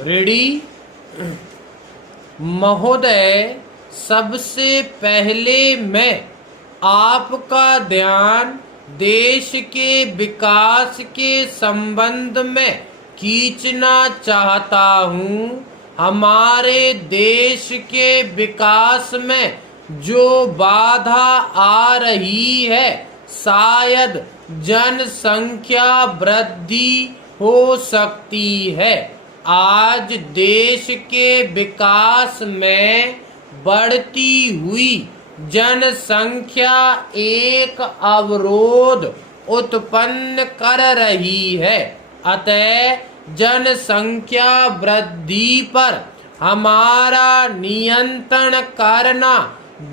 Ready महोदय, सबसे पहले मैं आपका ध्यान देश के विकास के संबंध में खींचना चाहता हूँ। हमारे देश के विकास में जो बाधा आ रही है, शायद जनसंख्या वृद्धि हो सकती है। आज देश के विकास में बढ़ती हुई जनसंख्या एक अवरोध उत्पन्न कर रही है। अतः जनसंख्या वृद्धि पर हमारा नियंत्रण करना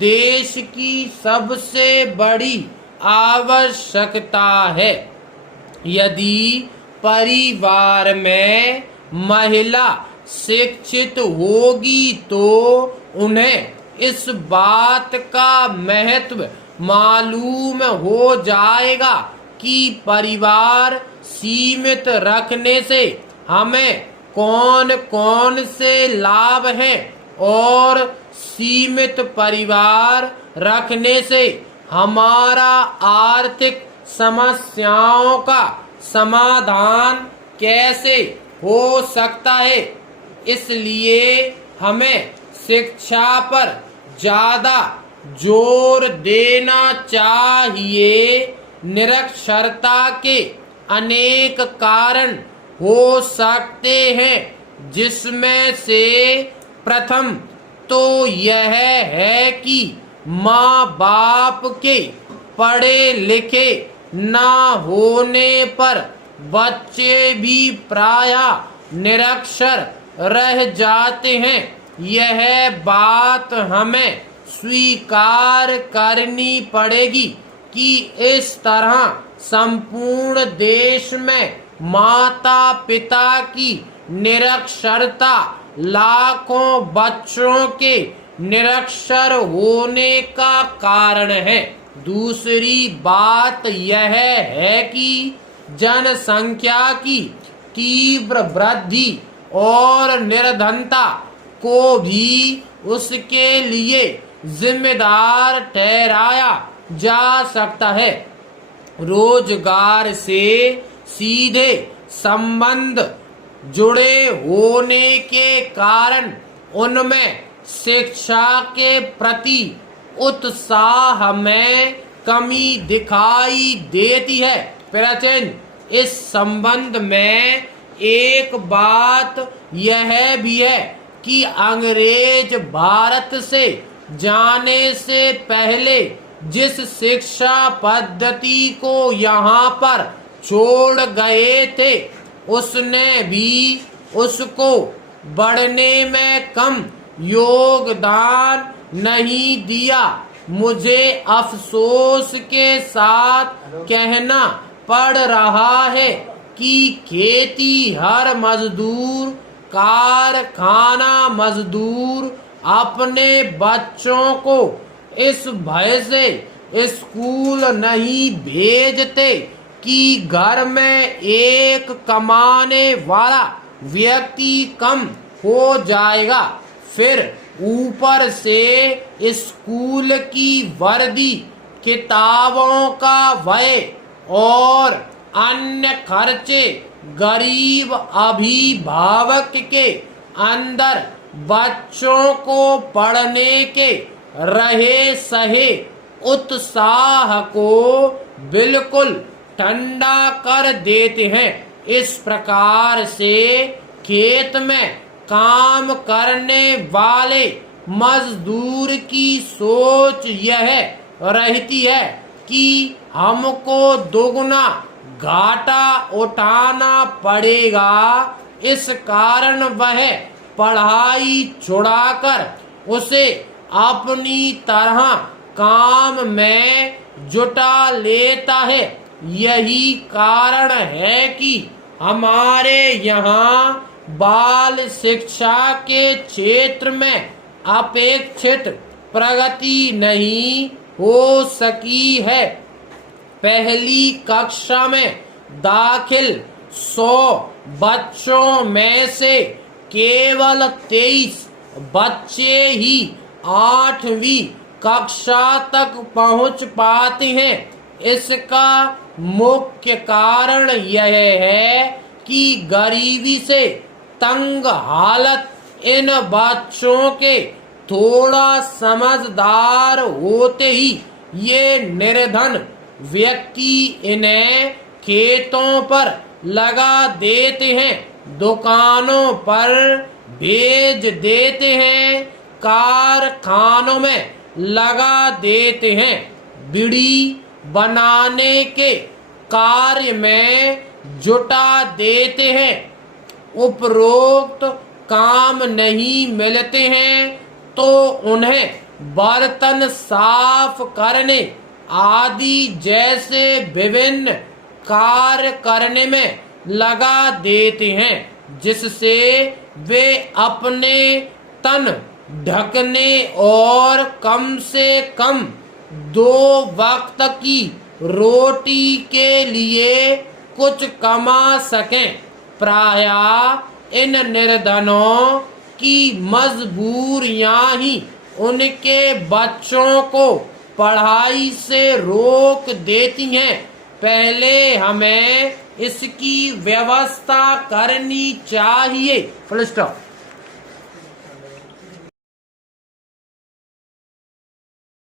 देश की सबसे बड़ी आवश्यकता है। यदि परिवार में महिला शिक्षित होगी तो उन्हें इस बात का महत्व मालूम हो जाएगा कि परिवार सीमित रखने से हमें कौन कौन से लाभ हैं और सीमित परिवार रखने से हमारा आर्थिक समस्याओं का समाधान कैसे हो सकता है। इसलिए हमें शिक्षा पर ज्यादा जोर देना चाहिए। निरक्षरता के अनेक कारण हो सकते हैं, जिसमें से प्रथम तो यह है कि माँ बाप के पढ़े लिखे ना होने पर बच्चे भी प्रायः निरक्षर रह जाते हैं। यह बात हमें स्वीकार करनी पड़ेगी कि इस तरह संपूर्ण देश में माता पिता की निरक्षरता लाखों बच्चों के निरक्षर होने का कारण है। दूसरी बात यह है कि जनसंख्या की तीव्र वृद्धि और निर्धनता को भी उसके लिए जिम्मेदार ठहराया जा सकता है। रोजगार से सीधे संबंध जुड़े होने के कारण उनमें शिक्षा के प्रति उत्साह में कमी दिखाई देती है। प्राचीन इस संबंध में एक बात यह भी है कि अंग्रेज भारत से जाने से पहले जिस शिक्षा पद्धति को यहाँ पर छोड़ गए थे, उसने भी उसको बढ़ने में कम योगदान नहीं दिया। मुझे अफसोस के साथ कहना पड़ रहा है कि खेती हर मजदूर, कारखाना मजदूर अपने बच्चों को इस भय से स्कूल नहीं भेजते कि घर में एक कमाने वाला व्यक्ति कम हो जाएगा। फिर ऊपर से स्कूल की वर्दी, किताबों का व्यय और अन्य खर्चे गरीब अभिभावक के अंदर बच्चों को पढ़ने के रहे सहे उत्साह को बिल्कुल ठंडा कर देते हैं। इस प्रकार से खेत में काम करने वाले मजदूर की सोच यह रहती है कि हमको दुगना घाटा उठाना पड़ेगा। इस कारण वह पढ़ाई छुड़ाकर उसे अपनी तरह काम में जुटा लेता है। यही कारण है कि हमारे यहाँ बाल शिक्षा के क्षेत्र में अपेक्षित प्रगति नहीं हो सकी है। पहली कक्षा में दाखिल 100 बच्चों में से केवल 23 बच्चे ही 8वीं कक्षा तक पहुंच पाते हैं। इसका मुख्य कारण यह है कि गरीबी से तंग हालत इन बच्चों के थोड़ा समझदार होते ही ये निर्धन व्यक्ति इन्हें खेतों पर लगा देते हैं, दुकानों पर भेज देते हैं, कारखानों में लगा देते हैं, बीड़ी बनाने के कार्य में जुटा देते हैं। उपरोक्त काम नहीं मिलते हैं तो उन्हें बर्तन साफ करने आदि जैसे विभिन्न कार्य करने में लगा देते हैं, जिससे वे अपने तन ढकने और कम से कम 2 वक्त की रोटी के लिए कुछ कमा सकें। प्रायः इन निर्धनों की मजबूरियां ही उनके बच्चों को पढ़ाई से रोक देती हैं। पहले हमें इसकी व्यवस्था करनी चाहिए। Full stop.